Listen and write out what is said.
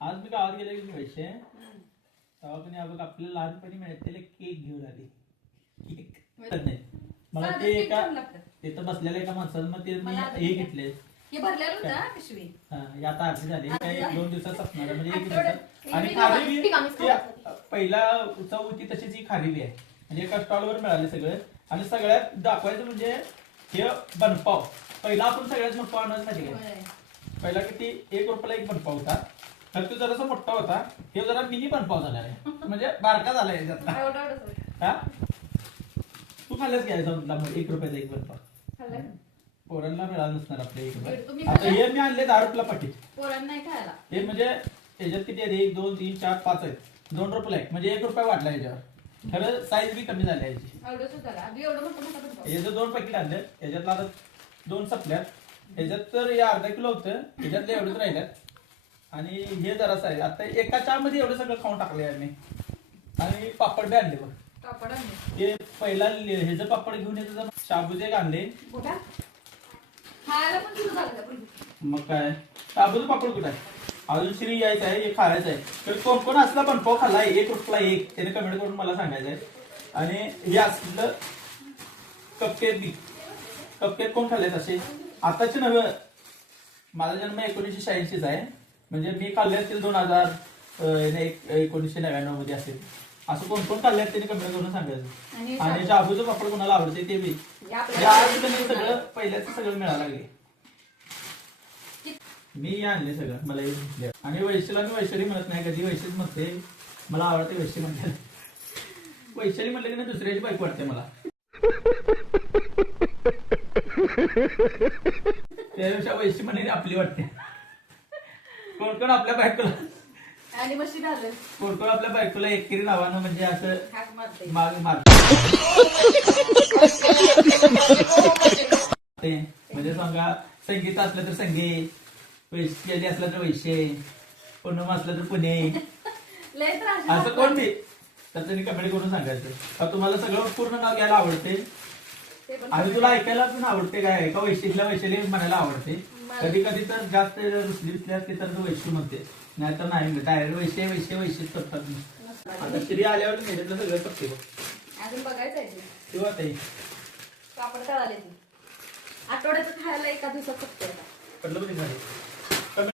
आज मी गावात गेले की पैसे तेव्हा पण बघ आपल्याला लहानपणी मिळालेले केक घेऊन आले. केक नाही मला ते एका तिथं बसलेल्या एका माणसानं मग ते मी हे घेतले. हे भरलेलं होतं पिशवी. हे आता अर्धी झाली काही 2 दिवसात असणार म्हणजे 1 दिवसात. आणि खारी पहिला चव होती तशीच ही खारी आहे म्हणजे एका स्टॉलवर मिळाले सगळं. आणि सगळ्यात दाखवायचं म्हणजे हे बनपाव पहिला आपण सगळ्यात मोठा आणत नाही काय पहिला किती 1 रुपयाला एक बनपाव होता. तर तो जरासा मोठा होता हे जरा मिनी बनपाव झाला आहे म्हणजे बारका झाला आहे. हा तू खाल्लंच घ्यायचा म्हटला मग 1 रुपयाचा एक बनपाव पोरांना मिळालं नसणार आपल्या 1 रुपया. आता हे मी आणले 10 रुपयाला पाकिट. पोरांना नाही खायला हे म्हणजे याच्यात किती आहे 1 2 3 4 5 आहेत 2 रुपयाला एक म्हणजे 1 रुपया वाढला याच्यावर. खरं साईज बी कमी झाली याची. याचं 2 पॅकेट आणले याच्यातला आता 2 संपल्यात. याच्यात तर हे अर्धा किलो होतं याच्यातले एवढंच राहिल्यात. आणि हे जरासं आहे आता एका चहामध्ये एवढं सगळं खाऊन टाकले आम्ही. आणि पापड बी आणले बघ. पापड आणले हे पहिला ह्याचं पापड घेऊन येतं शाबूचे आणले. खायला पण सुरू झालं. मग काय शाबूचं पापड कुठं आहे अजून श्री यायचं आहे हे खायचं आहे. तर कोण कोण असला बनपाव खाल्ला 1 रुपयाला 1 त्याने कमेंट करून मला सांगायचं आहे. आणि हे असलं कपकेक कोण खाल्लेत असे आताचे नव्हे. माझा जन्म 1986 आहे म्हणजे मी खाल्ले असतील 1999 मध्ये असेल. असं कोण कोण खाल्ले त्याने कमेंट करून सांगायचं. आणि शाबूचं पापड कोणाला आवडते ते बी आज सगळं पहिल्याच सगळं मिळायला लागले. मी आणले सगळं मला घेतले. आणि वैशाला मी वैशाली म्हणत नाही कधी वैशीच म्हणते मला आवडते वैशी म्हणते. वैशाली म्हटलं की नाही दुसऱ्याची बाईक वाटते मला. त्यापेक्षा वैशी म्हणे आपली वाटते. कोण कोण आपल्या बायकोला आणि मशीन आलं कोण कोण आपल्या बायकोला एकेरी नावानं म्हणजे असं माग मारते म्हणजे सांगा संगीत असलं तर संगीत वैशाली असलं तर वैशे पूनम असलं तर पुणे असं कोण बी तर त्यांनी कमेंट करून सांगायचं. तुम्हाला सगळं पूर्ण नाव घ्यायला आवडते आणि तुला ऐकायला पण आवडते काय का वैशिकला वैशाली म्हणायला आवडते. कधी कधी तर जास्त रुसली रुसली असते तर तू वैशी म्हणते नाही तर नाही डायरेक्ट वैशे वैशे वैशीच करतात. आता श्री आल्यावर मेहनतलं सगळं करते बघ. अजून बघायचं आहे तेव्हा ताई पापड तळाले आठवड्याचं खायला एका दिवसात फक्त पडलं पण झाले.